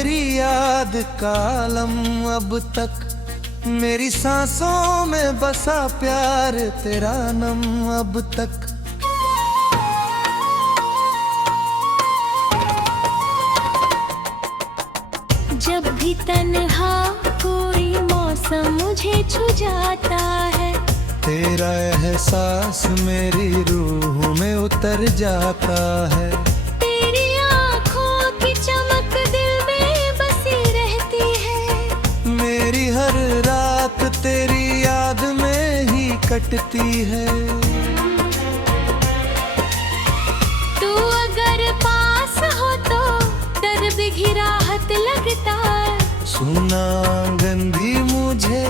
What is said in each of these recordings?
तेरी याद का आलम अब तक, मेरी सांसों में बसा प्यार तेरा नम अब तक। जब भी तन्हा कोई मौसम मुझे छू जाता है, तेरा एहसास मेरी रूह में उतर जाता है। तेरी आँखों की चमक दिल में बसी रहती है, मेरी हर रात तेरी याद में ही कटती है। तू अगर पास हो तो दर्द घिराहट लगता है। सुना गंधी मुझे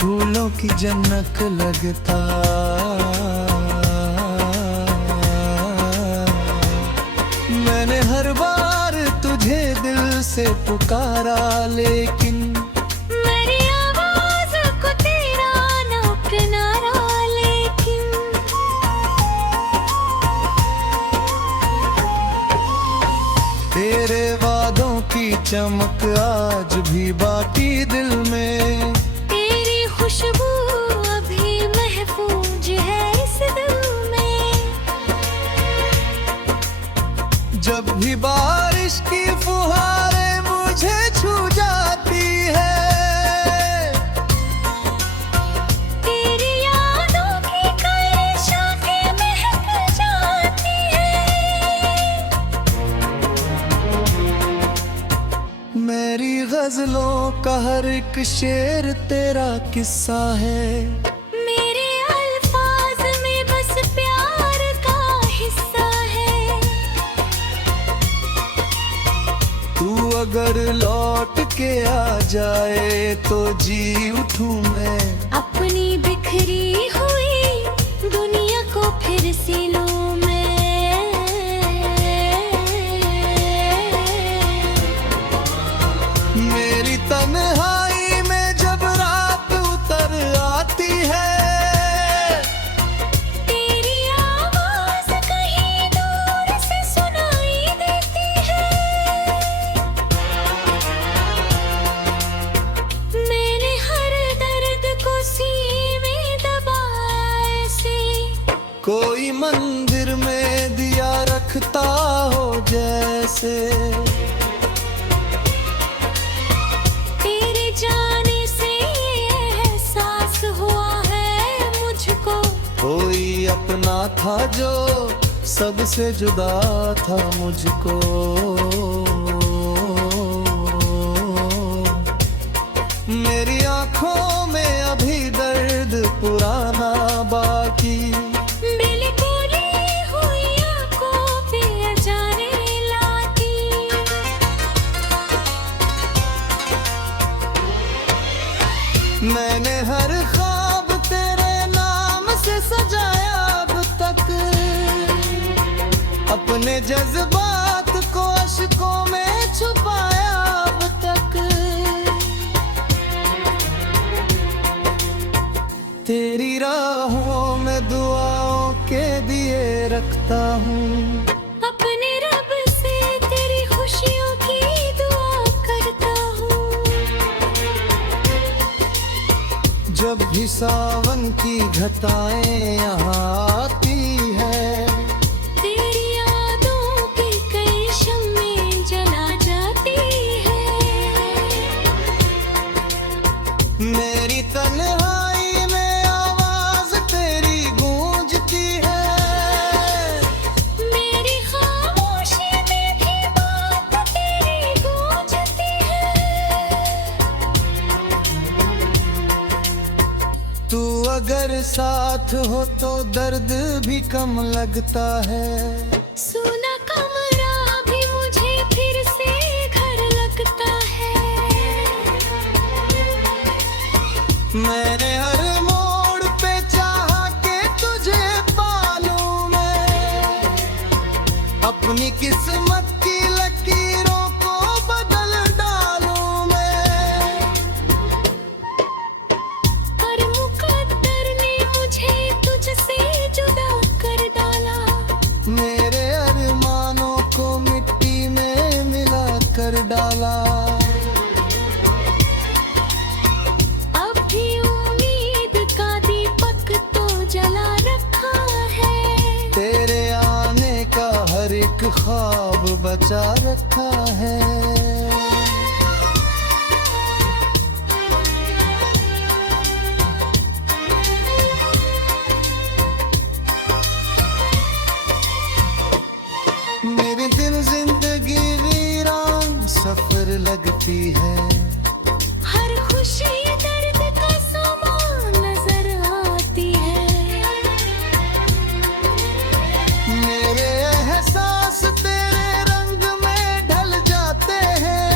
फूलों की जन्नत लगता। मैंने हर बार तुझे दिल से पुकारा, लेकिन मेरी आवाज को तेरा ना किनारा, लेकिन तेरे वादों की चमक आज भी बाकी दिल में। तेरी खुशबू अभी महफूज है इस दिल में। जब भी बारिश की फुहारें मुझे छू जाती है, तेरी यादों की कई शाखें महक जाती है। मेरी गजलों का हर एक शेर तेरा किस्सा है। मेरे अल्फाज में बस प्यार का हिस्सा है। तू अगर लौट के आ जाए तो जी उठूं मैं। अपनी बिखरी हुई दुनिया को फिर से लूं मैं। मेरी तन्हाई में जब रात उतर आती है, तेरी आवाज कहीं दूर से सुनाई देती है। मैंने हर दर्द को सीने दबाए से, कोई मंदिर में दिया रखता हो जैसे। तेरे जाने से एहसास हुआ है मुझको, कोई अपना था जो सबसे जुदा था मुझको। मेरी आंखों में अभी दर्द पुराना बाकी। बिल्कुल हुई आंखों पे अजाने लागी। मैंने हर ख्वाब तेरे नाम से सजाया अब तक, अपने जज्बात को अश्कों में छुपाया अब तक। तेरी राहों में दुआओं के दिए रखता हूँ। अपने रब से तेरी खुशियों की दुआ करता हूँ। जब भी सावन की घटाएं यहाँ आती है, तेरी यादों की कई शम्में जला जाती है। मेरी तन्हाई में आवाज तेरी गूंजती है। मेरी खामोशी में भी बात तेरी गूंजती है। तू अगर साथ हो तो दर्द भी कम लगता है। सूना कमरा भी मुझे फिर से घर लगता है। मैंने हर मोड़ पे चाहा के तुझे पालूं मैं। अपनी किस्मत की लकीरों को बदल डालूं मैं। पर मुकद्दर ने मुझे तुझसे जुदा कर डाला। मेरे अरमानों को मिट्टी में मिला कर डाला। ख्वाब बचा रखा है। मेरे दिन जिंदगी वीरान सफर लगती है। हर खुशी दर्द का समा नजर आती है। मेरे एहसास तेरे रंग में ढल जाते हैं।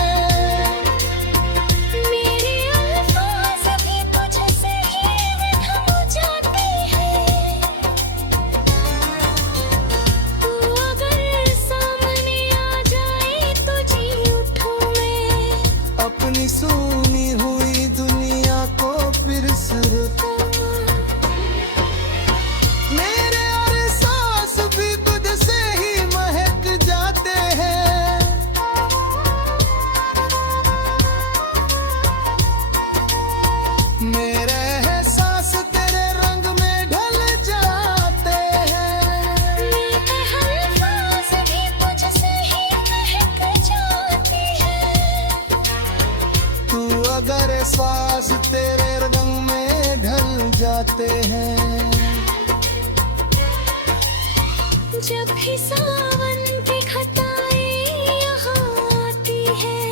मेरे अल्फाज भी तुझसे ही थम जाते हैं। तू अगर सामने आ जाए तो जी उठूं मैं। अपनी सुनी हुई दुनिया को फिर शुरू। मेरे और सांस भी तुझसे ही महक जाते हैं। मेरे एहसास तेरे रंग में ढल जाते हैं। मेरे अल्फाज भी तुझसे ही महक जाते हैं। तू अगर सांस तेरे रंग में ढल जाते हैं। जब भी सावन की घटाएं यहाँ आती है।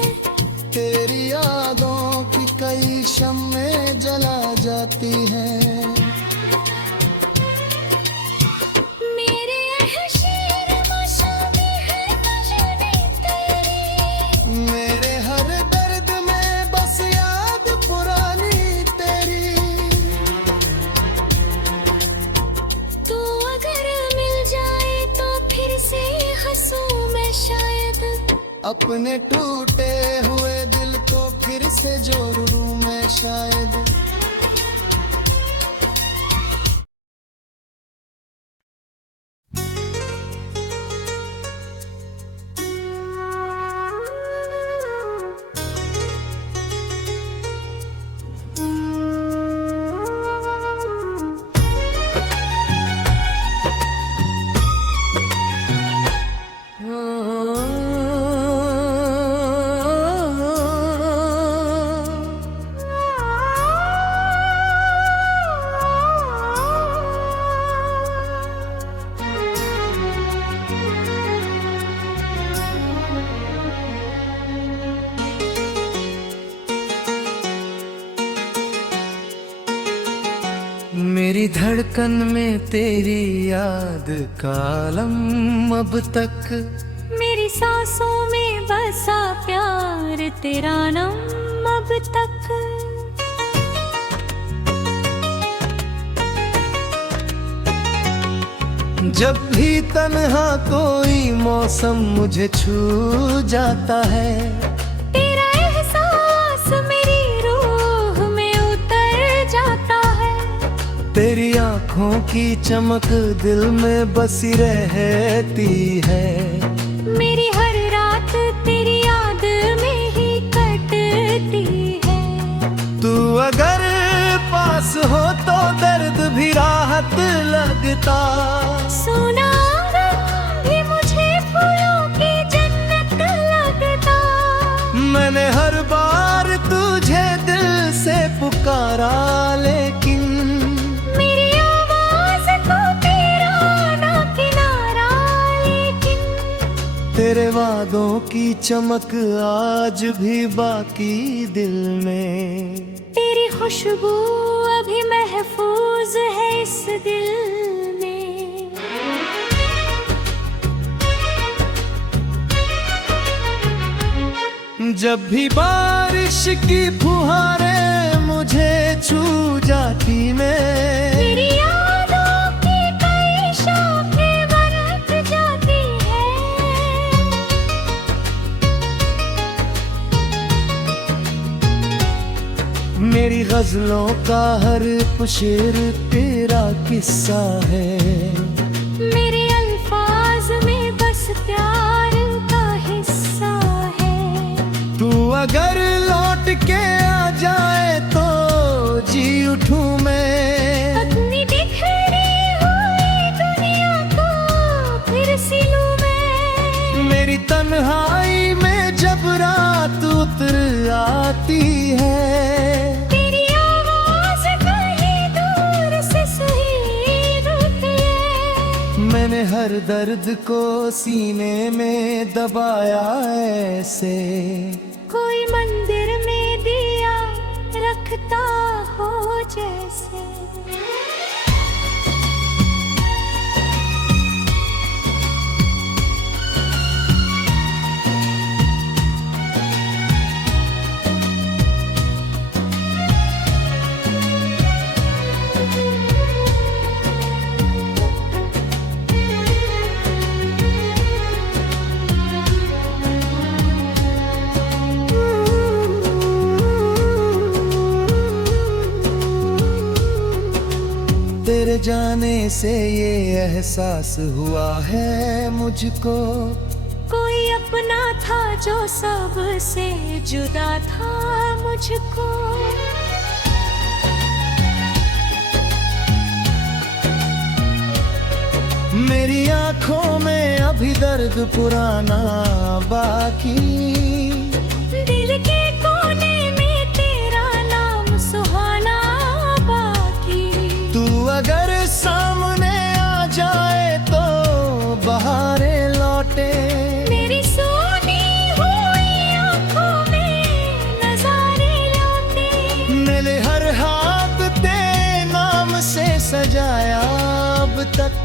तेरी यादों की कई शम्में जला जाती हैं। मेरे अहशीर मशाली है नजरें तेरी। मेरे हर दर्द में बस याद पुरानी तेरी। तू अगर मिल जाए तो फिर से हंसूं मैं शायद। अपने टूटे हुए दिल को फिर से जोड़ लूं मैं शायद। मेरी धड़कन में तेरी याद का आलम अब तक। मेरी सांसों में बसा प्यार तेरा नाम अब तक। जब भी तन्हा कोई मौसम मुझे छू जाता है। तेरा एहसास मेरी रूह में उतर जाता है। तेरी आंखों की चमक दिल में बसी रहती है। मेरी हर रात तेरी याद में ही कटती है। तू अगर पास हो तो दर्द भी राहत लगता। सोना भी मुझे फूलों की जन्नत लगता। मैंने हर बार तुझे दिल से पुकारा लेकिन मेरी आवाज को तेरा ना किनारा। लेकिन तेरे वादों की चमक आज भी बाकी दिल में। तेरी खुशबू अभी महफूज है इस दिल में। जब भी बारिश की फुहारें मुझे छू जाती मेरी यादों की कई शाखें बरक जाती है। मेरी गजलों का हर शेर तेरा किस्सा है। मेरे अल्फाज में बस प्यार का हिस्सा है। तू अगर लौट के आ जाए तो जी उठूं मैं। अपनी बिखरी हुई दुनिया को फिर सिलूं मैं। मैंने हर दर्द को सीने में दबाया ऐसे, कोई मंदिर में दिया रखता हो जैसे। तेरे जाने से ये एहसास हुआ है मुझको, कोई अपना था जो सबसे जुदा था मुझको। मेरी आंखों में अभी दर्द पुराना बाकी, दिल के कोने में तेरा नाम सुहाना बाकी। तू अगर सामने आ जाए तो बहारें लौटे, मेरी सोनी हुई आंखों में नजारे लौटे। मेरे हर हाथ तेरे नाम से सजाया अब तक,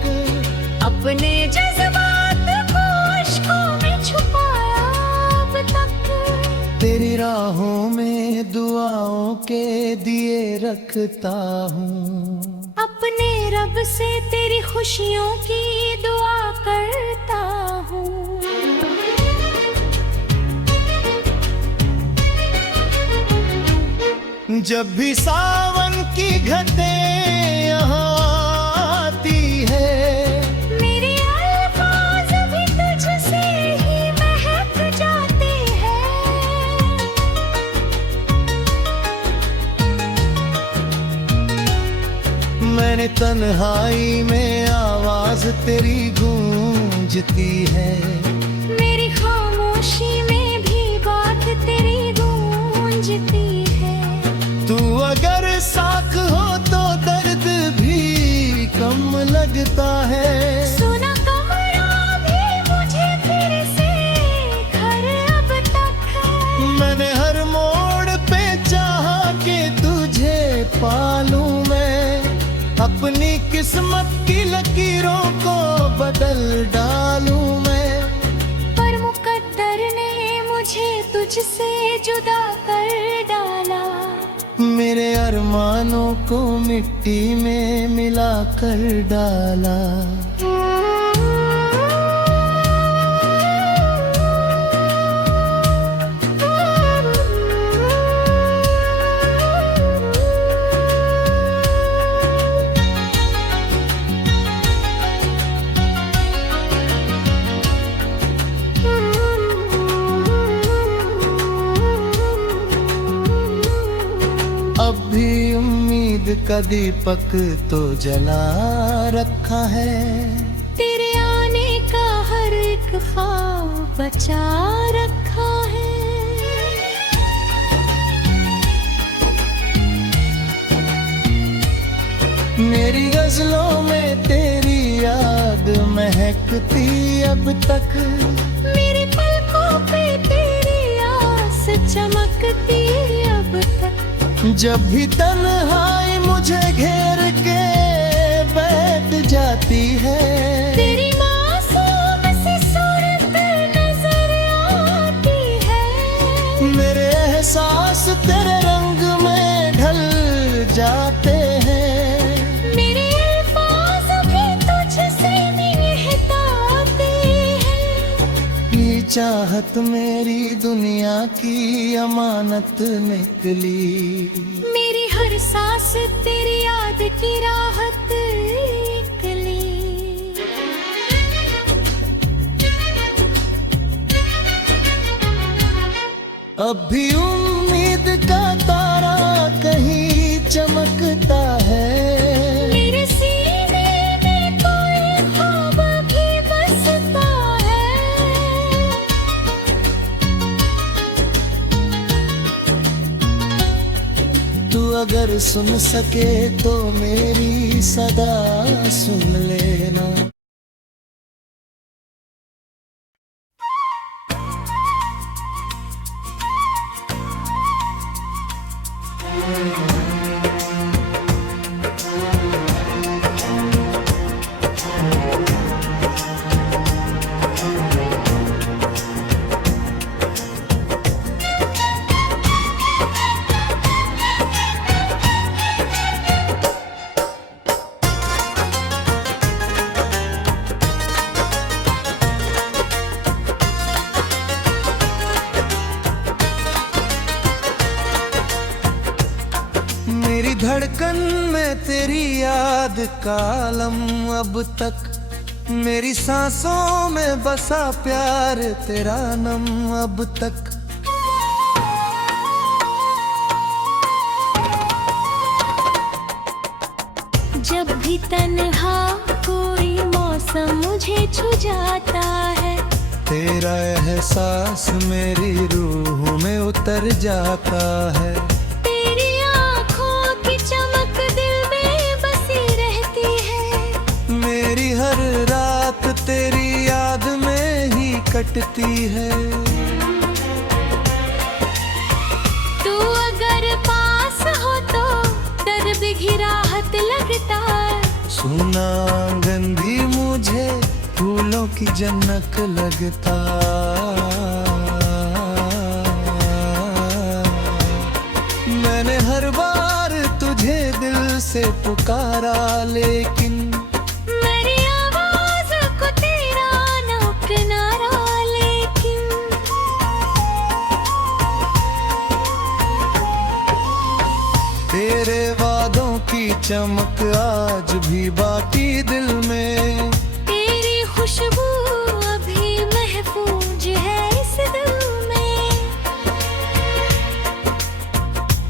अपने जज्बात को अश्कों में छुपाया अब तक। तेरी राहों में दुआओं के दिए रखता हूँ, अपने रब से तेरी खुशियों की दुआ करता हूँ। जब भी सावन की घटें यहाँ आती है, मेरे अल्फाज भी तुझसे ही महक जाते हैं। मैंने तन्हाई में आवाज तेरी गूंजती है, मेरी खामोशी में भी बात तेरी गूंजती है। तू अगर साथ हो तो दर्द भी कम लगता है। सुना कमरा भी मुझे फिर से घर अब तक है। मैंने हर मोड़ पे चाहा कि तुझे पालूं मैं, अपनी किस्मत की लकीरों को बदल डालूं मैं। पर मुकद्दर ने मुझे तुझसे जुदा कर डाला, मेरे अरमानों को मिट्टी में मिला कर डाला। अब भी उम्मीद का दीपक तो जला रखा है, तेरे आने का हर एक ख्वाब बचा रखा है। मेरी गजलों में तेरी याद महकती अब तक, मेरे पलकों पे तेरी आस चमकती अब तक। जब भी तन्हाई मुझे घेर के बैठ जाती है, तेरी मासूम सी सूरत नजर आती है। मेरे एहसास तेरे रंग में ढल जाते हैं। मेरे अल्फाज भी तुझसे निहताते हैं। ये चाहत मेरी दुनिया की अमानत निकली, मेरी हर सांस तेरी याद की राहत निकली। अब भी उम्मीद का तारा कहीं चमकता है, मेरे सीने में कोई ख्वाब भी बसता है। तू अगर सुन सके तो मेरी सदा सुन लेना। का आलम अब तक, मेरी सांसों में बसा प्यार तेरा नम अब तक। जब भी तन्हा कोई मौसम मुझे छू जाता है, तेरा एहसास मेरी रूह में उतर जाता है। तेरी आँखों की चमक दिल में बसी रहती है, मेरी हर रात तेरी याद में ही कटती है। तू अगर पास हो तो दर्द घिराहट लगता है। सुना आंगन भी मुझे फूलों की जन्नत लगता। मैंने हर बार तुझे दिल से पुकारा, लेकिन मेरी आवाज को तेरा ना अपनारा, लेकिन तेरे वादों की चमक आज भी बाकी दिल में। तेरी खुशबू अभी महफूज है इस दिल में।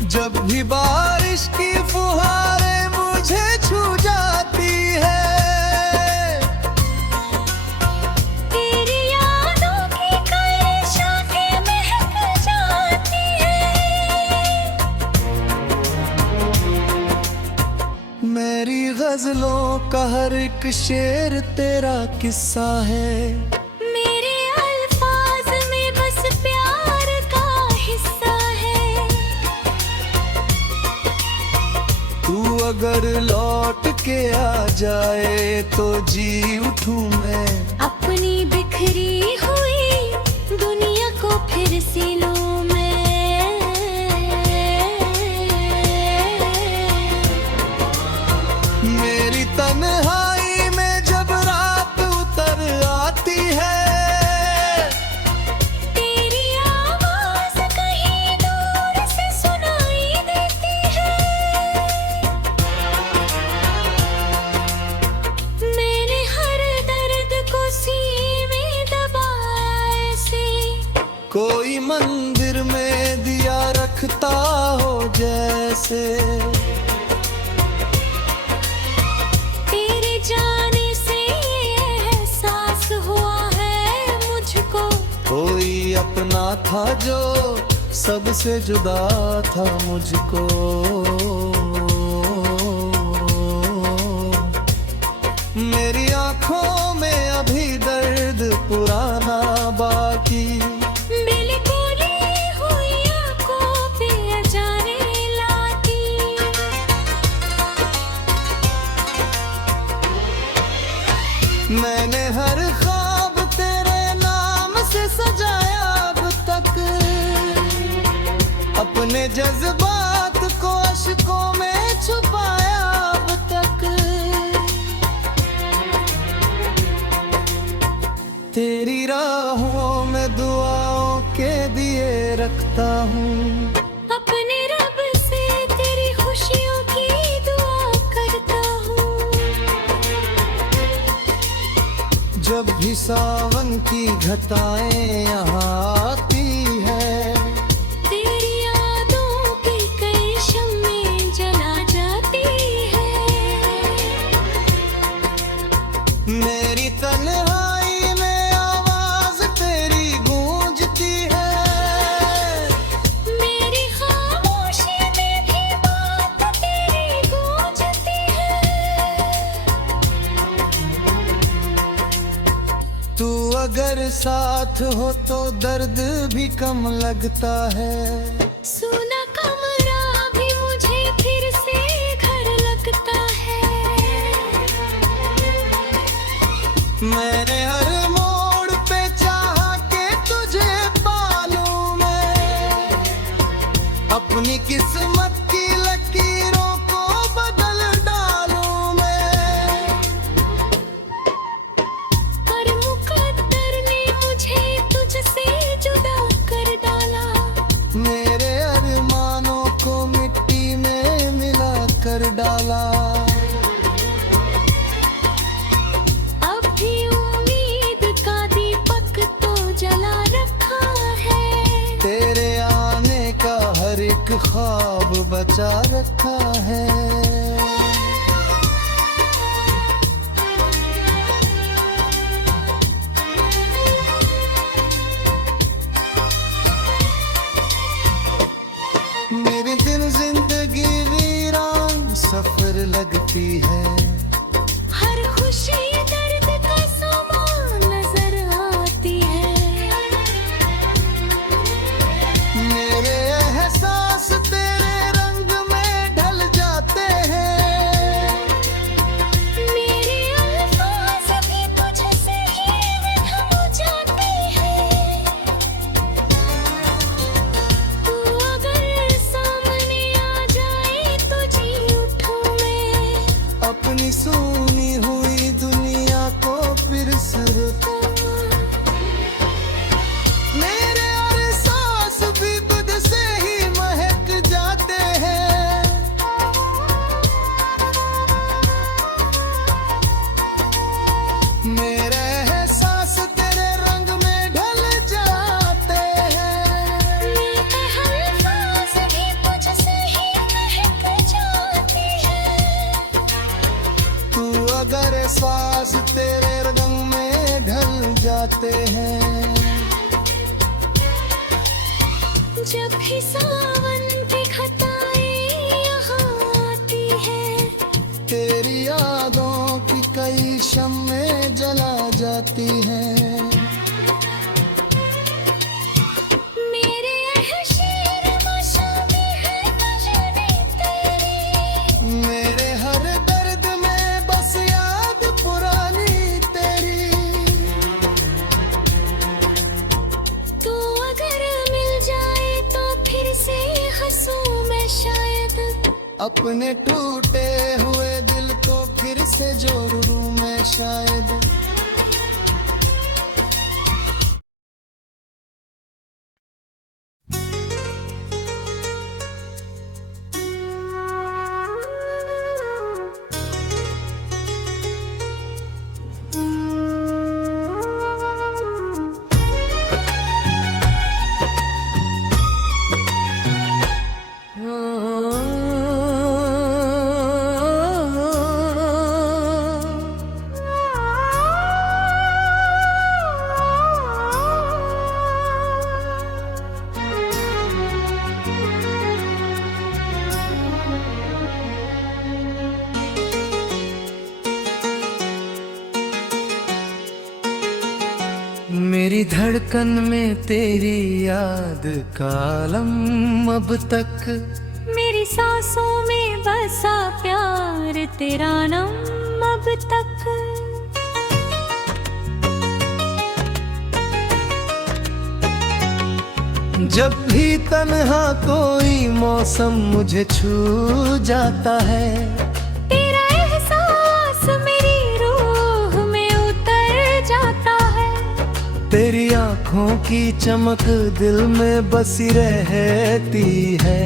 जब भी बारिश की फुहारें मुझे छू जाती है, तेरी यादों की कई शाखें महक जाती है। मेरी गजलों का हर एक शेर तेरा किस्सा है। मेरे अल्फाज में बस प्यार का हिस्सा है। तू अगर लौट के आ जाए तो जी उठूं मैं। अपनी बिखरी हुई दुनिया को फिर से लूं मैं। मेरी तन्हाई में जब रात उतर आती है, तेरी आवाज कहीं दूर से सुनाई देती है। मैंने हर दर्द को सीने में दबाया ऐसे, कोई मंदिर में दिया रखता हो जैसे। तेरे जाने से ये एहसास हुआ है मुझको, कोई अपना था जो सबसे जुदा था मुझको। मेरी आंखों में अभी दर्द पुराना बाकी। बिलकुली हुई आंखों पे अजाने लाती। मैंने हर ख्वाब तेरे नाम से सजाया अब तक, अपने जज्बात को अश्कों में छुपाया अब तक। तेरी राहों में दुआओं के दिए रखता हूँ। अपने रब से तेरी खुशियों की दुआ करता हूँ। जब भी सावन की घटाएं यहाँ आती है, तेरी यादों की कई शम्में जला जाती है। मेरी तन्हाई में आवाज तेरी गूंजती है। मेरी खामोशी में भी बात तेरी गूंजती है। तू अगर साथ हो तो दर्द भी कम लगता है। सूना कमरा भी मुझे फिर से घर लगता है। मैंने हर मोड़ पे चाहा के तुझे पालूं मैं। अपनी किस्मत की लकीरों को बदल डालूं मैं। पर मुकद्दर ने मुझे तुझसे जुदा कर डाला। मेरे अरमानों को मिट्टी में मिला कर डाला। ख्वाब बचा रखा है। मेरे दिन जिंदगी वीरान सफर लगती है। हर खुशी दर्द का सामान नजर आती है। मेरे एहसास तेरे रंग में ढल जाते हैं। मेरे अल्फाज भी तुझसे ही थम जाते हैं। तू अगर सामने आ जाए तो जी उठूं मैं। अपनी सुनी हुई दुनिया को फिर शुरू। मेरे और सांस भी तुझसे ही महक जाते हैं। मेरे एहसास तेरे रंग में ढल जाते हैं। मेरे अल्फाज भी तुझसे ही महक जाते हैं। तू अगर सांस तेरे रंग में ढल जाते हैं। जब भी सावन की घटाएं यहाँ आती है। तेरी यादों की कई शम्में जला जाती हैं। मेरे अहशर मशाले हैं तुझने तेरी। मेरे हर दर्द में बस याद पुरानी तेरी। तू अगर मिल जाए तो फिर से हंसूं मैं शायद। अपने टूटे हुए दिल को फिर से जोड़ूं मैं शायद। मेरी धड़कन में तेरी याद का आलम अब तक। मेरी सांसों में बसा प्यार तेरा नाम अब तक। जब भी तन्हा कोई मौसम मुझे छू जाता है। तेरा एहसास मेरी रूह में उतर जाता है। तेरी आंखों की चमक दिल में बसी रहती है।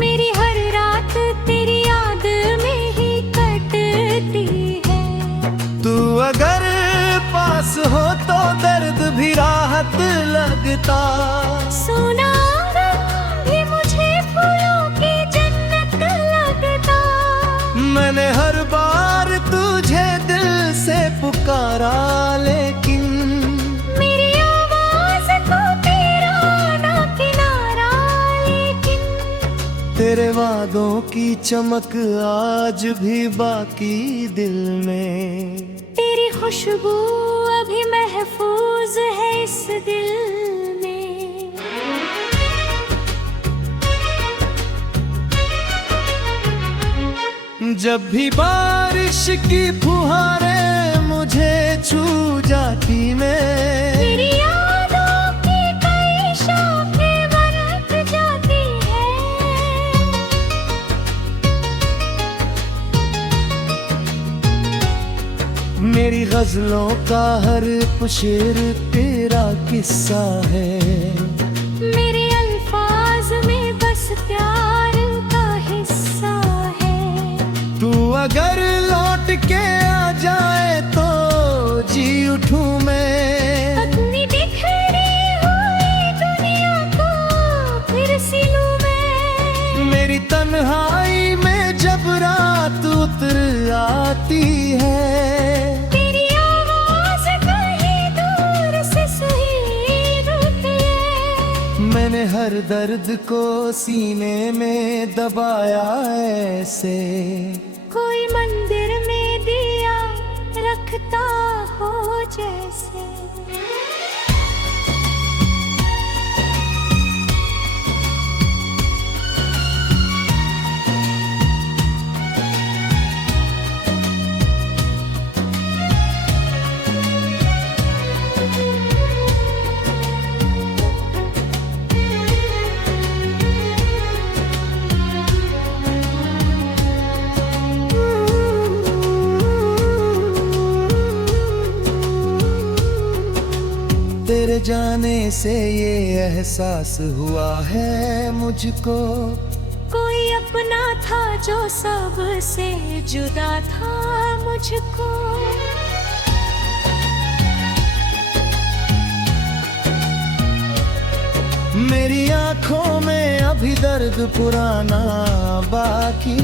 मेरी हर रात तेरी याद में ही कटती है। तू अगर पास हो तो दर्द भी राहत लगता। सोना भी मुझे फूलों की जन्नत लगता। मैंने हर बार तुझे दिल से पुकारा लेकिन मेरी आवाज को तेरा ना किनारा लेकिन। तेरे वादों की चमक आज भी बाकी दिल में। तेरी खुशबू अभी महफूज है इस दिल में। जब भी बारिश की फुहारें मुझे छू जाती मेरी में। यादों की कई शाखें बरक जाती है। मेरी गजलों का हर शेर तेरा किस्सा है। मेरे अल्फाज में बस प्यार का हिस्सा है। तू अगर लौट के आ जाए तो जी उठूं मैं। अपनी बिखरी हुई दुनिया को फिर सिलूं मैं। आती है। तेरी आवाज कहीं दूर से सही रुकी है। मैंने हर दर्द को सीने में दबाया ऐसे, कोई मंदिर में दिया रखता हो जैसे। तेरे जाने से ये एहसास हुआ है मुझको, कोई अपना था जो सबसे जुदा था मुझको। मेरी आंखों में अभी दर्द पुराना बाकी,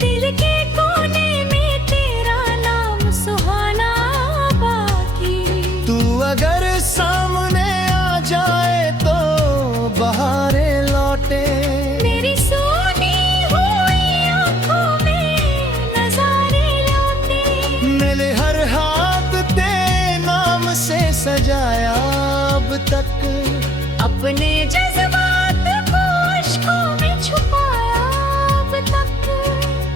दिल के कोने में तेरा नाम सुहाना बाकी। तू अगर सामने आ जाए तो बहारें लौटे, मेरी सोनी हुई आंखों में नजारे लौटे। मेरे हर हाथ तेरे नाम से सजाया अब तक, अपने जज्बात को अश्कों में छुपाया अब तक।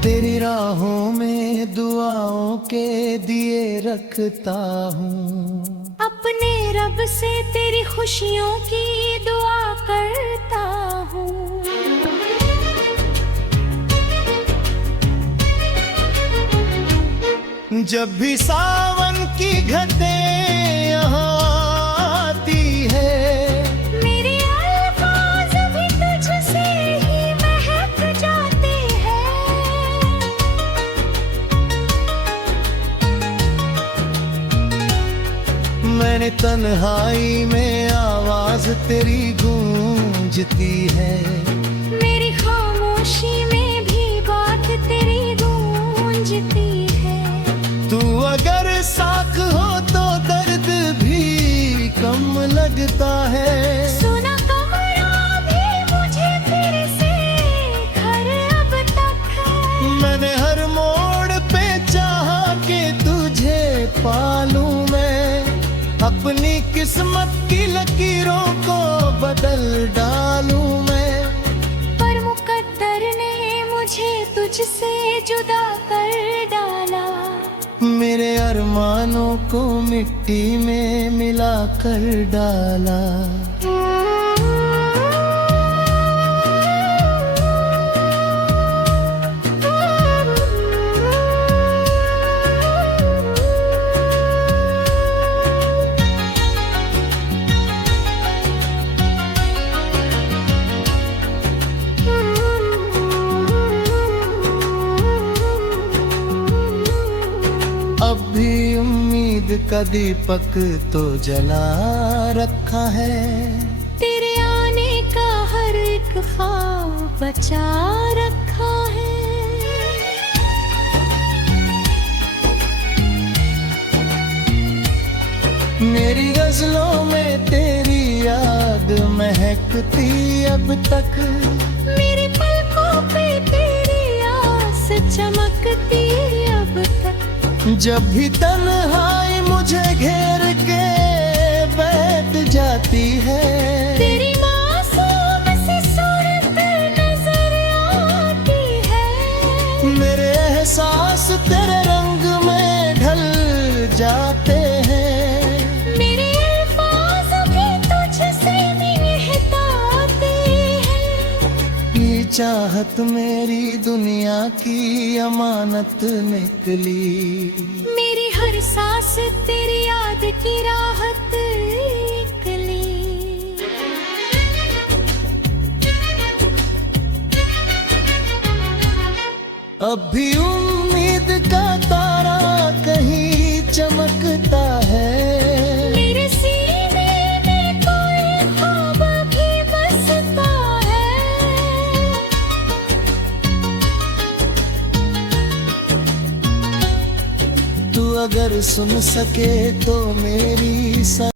तेरी राहों में दुआओं के दिए रखता हूँ, अपने रब से तेरी खुशियों की दुआ करता हूँ। जब भी सावन की घटें यहाँ आती है, मेरे अल्फाज भी तुझसे ही महक जाते हैं। मैंने तन्हाई में आवाज तेरी गूंजती है, मेरी खामोशी में भी बात तेरी गूंजती है। तू अगर साथ हो तो दर्द भी कम लगता है। सुना कमरा भी मुझे फिर से घर अब तक है। मैंने हर मोड़ पे चाहा कि तुझे पालूं मैं, अपनी किस्मत की लकीरों को बदल डालूं मैं। पर मुकद्दर ने मुझे तुझसे जुदा कर डाला, मेरे अरमानों को मिट्टी में मिला कर डाला। अब भी उम्मीद का दीपक तो जला रखा है, तेरे आने का हर एक ख्वाब बचा रखा है। मेरी गजलों में तेरी याद महकती अब तक, मेरे पलकों पे तेरी आस चमकती अब तक। जब भी तन्हाई मुझे घेर के बैठ जाती है, तेरी मासूम सी सूरत नजर आती है। मेरे एहसास तेरे रंग में ढल जाते हैं। मेरे अल्फाज भी तुझसे निहताते हैं। ये चाहत मेरी दुनिया की अमानत निकली, मेरी हर सांस तेरी याद की राहत निकली। अब भी उम्मीद का तारा कहीं चमकता है, मेरे सीने में कोई ख्वाब भी बसता है। अगर सुन सके तो मेरी